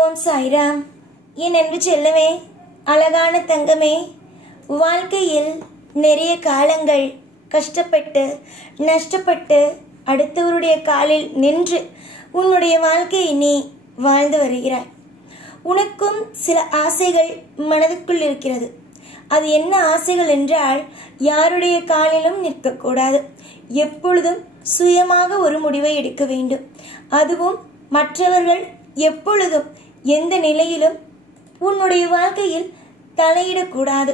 ஓம் சாய்ராம். என் அன்பு செல்லமே, அழகான தங்கமே, வாழ்க்கையில் நிறைய காலங்கள் கஷ்டப்பட்டு நஷ்டப்பட்டு அடுத்தவருடைய காலில் நின்று உன்னுடைய வாழ்க்கையை நீ வாழ்ந்து வருகிறாய். உனக்கும் சில ஆசைகள் மனதுக்குள் இருக்கிறது. அது என்ன ஆசைகள் என்றால், யாருடைய காலிலும் நிற்கக்கூடாது, எப்பொழுதும் சுயமாக ஒரு முடிவை எடுக்க வேண்டும். அதுவும் மற்றவர்கள் எப்பொழுதும் எந்த நிலையிலும் உன்னுடைய வாழ்க்கையில் தலையிடக்கூடாது.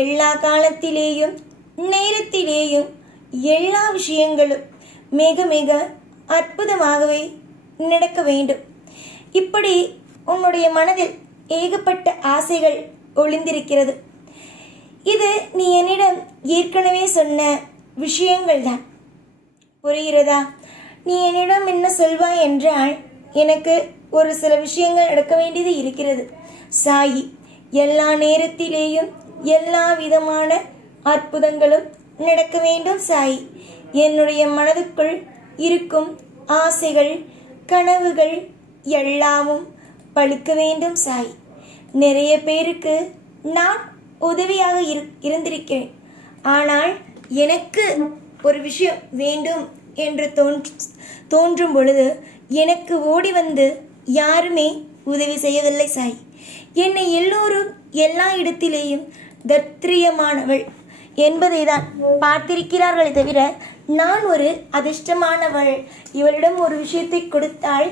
எல்லா காலத்திலேயும் நேரத்திலேயும் எல்லா விஷயங்களும் மிக மிக அற்புதமாகவே நடக்க வேண்டும். இப்படி உன்னுடைய மனதில் ஏகப்பட்ட ஆசைகள் ஒளிந்திருக்கிறது. இது நீ என்னிடம் ஏற்கனவே சொன்ன விஷயங்கள் தான். புரிகிறதா? நீ என்னிடம் என்ன சொல்வாய் என்றால், எனக்கு ஒரு சில விஷயங்கள் நடக்க வேண்டியது இருக்கிறது சாயி. எல்லா நேரத்திலேயும் எல்லா விதமான அற்புதங்களும் நடக்க வேண்டும் சாயி. என்னுடைய மனதுக்குள் இருக்கும் ஆசைகள் கனவுகள் எல்லாமும் பழுக்க வேண்டும் சாயி. நிறைய பேருக்கு நான் உதவியாக இருந்திருக்கிறேன். ஆனால் எனக்கு ஒரு விஷயம் வேண்டும் என்று தோன்றும் பொழுது எனக்கு ஓடி வந்து யாருமே உதவி செய்யவில்லை சாய். என்னை எல்லோரும் எல்லா இடத்திலேயும் தத்ரியமானவள் என்பதை தான் பார்த்திருக்கிறார்களே தவிர, நான் ஒரு அதிர்ஷ்டமானவள், இவளிடம் ஒரு விஷயத்தை கொடுத்தால்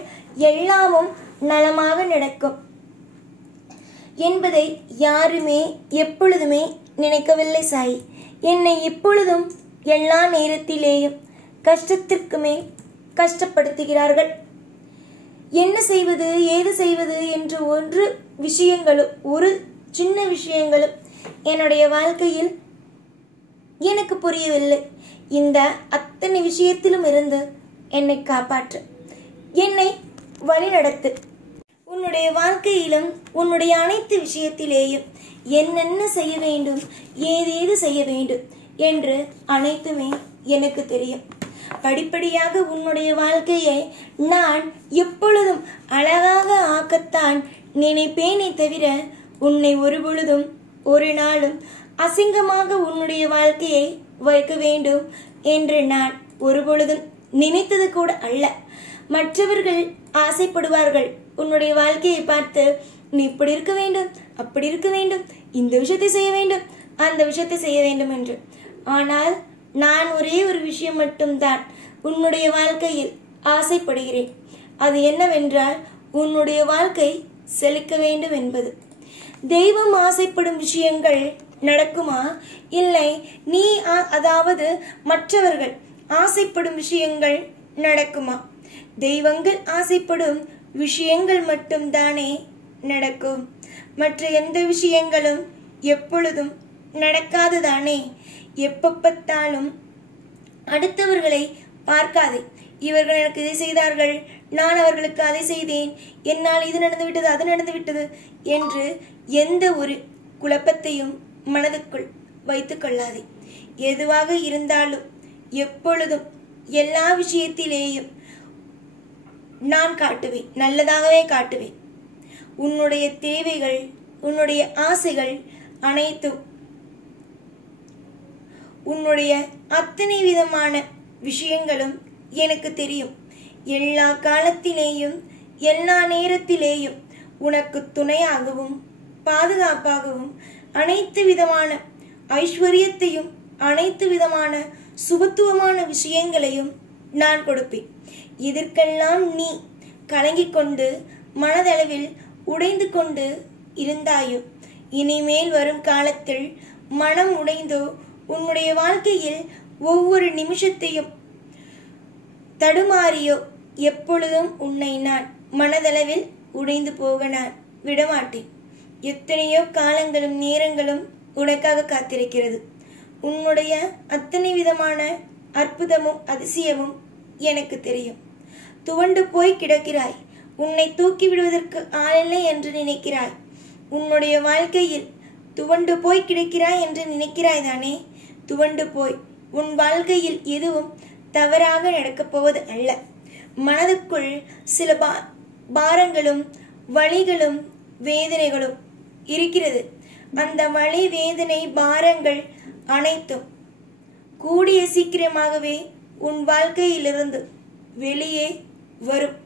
எல்லாமும் நலமாக நடக்கும் என்பதை யாருமே எப்பொழுதுமே நினைக்கவில்லை சாய். என்னை எப்பொழுதும் எல்லா நேரத்திலேயும் கஷ்டத்திற்குமே கஷ்டப்படுத்துகிறார்கள். என்ன செய்வது ஏது செய்வது என்று ஒரு சின்ன விஷயங்களும் என்னுடைய வாழ்க்கையில் எனக்கு புரியவில்லை. இந்த அத்தனை விஷயத்திலும் இருந்து என்னை காப்பாற்று, என்னை வழிநடத்து. உன்னுடைய வாழ்க்கையிலும் உன்னுடைய அனைத்து விஷயத்திலேயும் என்னென்ன செய்ய வேண்டும், ஏதேது செய்ய வேண்டும் என்று அனைத்துமே எனக்கு தெரியும். படிப்படியாக உன்னுடைய வாழ்க்கையை நான் எப்பொழுதும் அழகாக ஆக்கத்தான் நினைப்பேனே தவிர, உன்னை ஒரு பொழுதும் ஒரு நாளும் அசிங்கமாக உன்னுடைய வாழ்க்கையை வைக்க வேண்டும் என்று நான் ஒரு பொழுதும் நினைத்தது கூட அல்ல. மற்றவர்கள் ஆசைப்படுவார்கள் உன்னுடைய வாழ்க்கையை பார்த்து, நீ இப்படி இருக்க வேண்டும், அப்படி இருக்க வேண்டும், இந்த விஷயத்தை செய்ய வேண்டும், அந்த விஷயத்தை செய்ய வேண்டும் என்று. ஆனால் நான் ஒரே ஒரு விஷயம் மட்டும்தான் உன்னுடைய வாழ்க்கையில் ஆசைப்படுகிறேன். அது என்னவென்றால், உன்னுடைய வாழ்க்கை செழிக்க வேண்டும் என்பது. தெய்வம் ஆசைப்படும் விஷயங்கள் நடக்குமா? இல்லை, நீ அதாவது மற்றவர்கள் ஆசைப்படும் விஷயங்கள் நடக்குமா? தெய்வங்கள் ஆசைப்படும் விஷயங்கள் மட்டும்தானே நடக்கும். மற்ற எந்த விஷயங்களும் எப்பொழுதும் நடக்காதுதானே. எப்ப பார்த்தாலும் அடுத்தவர்களை பார்க்காதே. இவர்கள் எனக்கு இதை செய்தார்கள், நான் அவர்களுக்கு அதை செய்தேன், என்னால் இது நடந்துவிட்டது, அது நடந்துவிட்டது என்று எந்த ஒரு குழப்பத்தையும் மனதுக்குள் வைத்துக் கொள்ளாதே. எதுவாக இருந்தாலும் எப்பொழுதும் எல்லா விஷயத்திலேயும் நான் காட்டுவேன், நல்லதாகவே காட்டுவேன். உன்னுடைய தேவைகள் உன்னுடைய ஆசைகள் அனைத்தும், உன்னுடைய அத்தனை விதமான விஷயங்களும் எனக்கு தெரியும். எல்லா காலத்திலேயும் எல்லா நேரத்திலேயும் உனக்கு துணையாகவும் பாதுகாப்பாகவும் அனைத்து விதமான ஐஸ்வர்யத்தையும் அனைத்து விதமான சுபத்துவமான விஷயங்களையும் நான் கொடுப்பேன். இதற்கெல்லாம் நீ கலங்கிக் கொண்டு மனதளவில் உடைந்து கொண்டு இருந்தாயோ, இனிமேல் வரும் காலத்தில் மனம் உடைந்தோ உன்னுடைய வாழ்க்கையில் ஒவ்வொரு நிமிஷத்தையும் தடுமாறியோ எப்பொழுதும் உன்னை நான் மனதளவில் உடைந்து போக நான் விடமாட்டேன். எத்தனையோ காலங்களும் நேரங்களும் உனக்காக காத்திருக்கிறது. உன்னுடைய அத்தனை விதமான அற்புதமும் அதிசயமும் எனக்கு தெரியும். துவண்டு போய் கிடக்கிறாய், உன்னை தூக்கி விடுவதற்கு ஆளில்லை என்று நினைக்கிறாய். உன்னுடைய வாழ்க்கையில் துவண்டு போய் கிடக்கிறாய் என்று நினைக்கிறாய் தானே. துவண்டு போய் உன் வாழ்க்கையில் எதுவும் தவறாக நடக்கப் போவது அல்ல. மனதுக்குள் சில பாரங்களும் வலிகளும் வேதனைகளும் இருக்கிறது. அந்த வலி வேதனை பாரங்கள் அனைத்தும் கூடிய சீக்கிரமாகவே உன் வாழ்க்கையிலிருந்து வெளியே வரும்.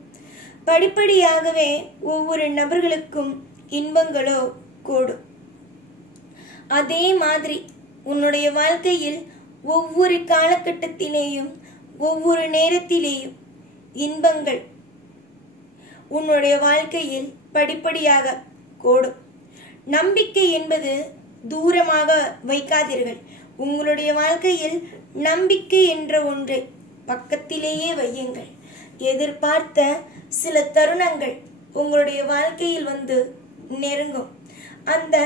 படிப்படியாகவே ஒவ்வொரு நபர்களுக்கும் இன்பங்களோ கூடும். அதே மாதிரி உன்னுடைய வாழ்க்கையில் ஒவ்வொரு காலகட்டத்திலேயும் ஒவ்வொரு நேரத்திலேயும் இன்பங்கள் உன்னுடைய வாழ்க்கையில் படிப்படியாக கூடும். நம்பிக்கை என்பது தூரமாக வைக்காதீர்கள். உங்களுடைய வாழ்க்கையில் நம்பிக்கை என்ற ஒன்றை பக்கத்திலேயே வையுங்கள். எதிர்பார்த்த சில தருணங்கள் உங்களுடைய வாழ்க்கையில் வந்து நெருங்கும். அந்த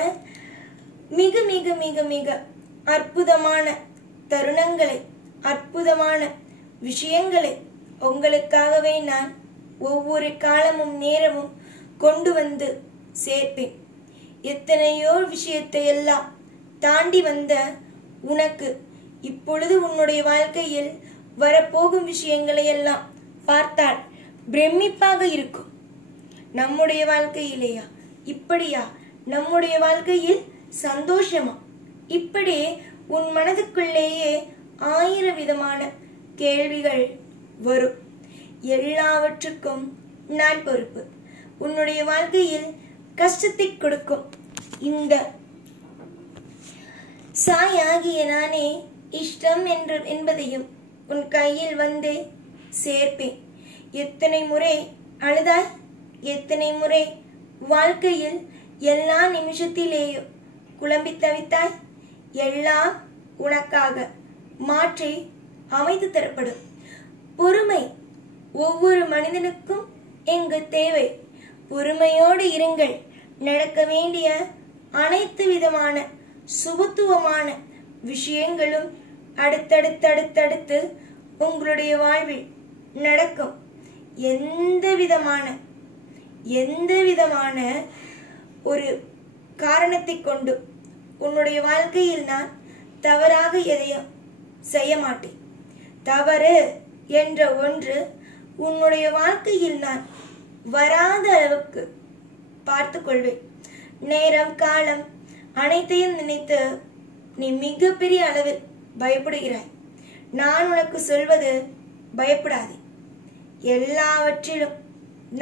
மிக மிக மிக மிக அற்புதமான தருணங்களை, அற்புதமான விஷயங்களை உங்களுக்காகவே நான் ஒவ்வொரு காலமும் நேரமும் கொண்டு வந்து சேர்ப்பேன். எத்தனையோ விஷயத்தை எல்லாம் தாண்டி வந்த உனக்கு இப்பொழுது உன்னுடைய வாழ்க்கையில் வரப்போகும் விஷயங்களை எல்லாம் பார்த்தால் பிரமிப்பாக இருக்கும். நம்முடைய வாழ்க்கையிலேயா இப்படியா? நம்முடைய வாழ்க்கையில் சந்தோஷமா? இப்படி உன் மனதுக்குள்ளேயே 1000 விதமான கேள்விகள் வரும். எல்லாவற்றுக்கும் நான் பொறுப்பு. உன்னுடைய வாழ்க்கையில் கஷ்டத்தை கொடுக்கும் இந்த சாயாகிய நானே இஷ்டம் என்பதையும் உன் கையில் வந்து சேர்ப்பேன். எத்தனை முறை அழுதாய்? எத்தனை முறை வாழ்க்கையில் எல்லா நிமிஷத்திலேயும் குழம்பி தவித்தாய்? எல்லாம் உனக்காக மாற்றி அமைத்து தரப்படும். பொறுமை ஒவ்வொரு மனிதனுக்கும் இங்கு தேவை. பொறுமையோடு இருங்கள். நடக்க வேண்டிய அனைத்து விதமான சுபத்துவமான விஷயங்களும் அடுத்தடுத்து உங்களுடைய வாழ்வில் நடக்கும். எந்த விதமான ஒரு காரணத்தை கொண்டு உன்னுடைய வாழ்க்கையில் நான் தவறாக எதையும் செய்ய மாட்டேன். தவறு என்ற ஒன்று உன்னுடைய வாழ்க்கையில் நான் வராத அளவுக்கு பார்த்து கொள்வேன். நேரம் காலம் அனைத்தையும் நினைத்து நீ மிகப்பெரிய அளவில் பயப்படுகிறாய். நான் உனக்கு சொல்வது பயப்படாதே. எல்லாவற்றிலும்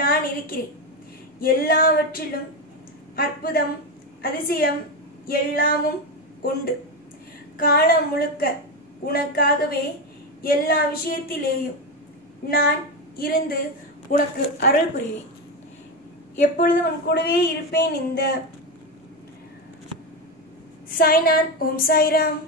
நான் இருக்கிறேன். எல்லாவற்றிலும் அற்புதம் அதிசயம் எல்லாமும் உண்டு. காலம் முழுக்க உனக்காகவே எல்லா விஷயத்திலேயும் நான் இருந்து உனக்கு அருள் புரிவேன். எப்பொழுதும் உன் கூடவே இருப்பேன். இந்த சாய்நாத். ஓம் சாய்ராம்.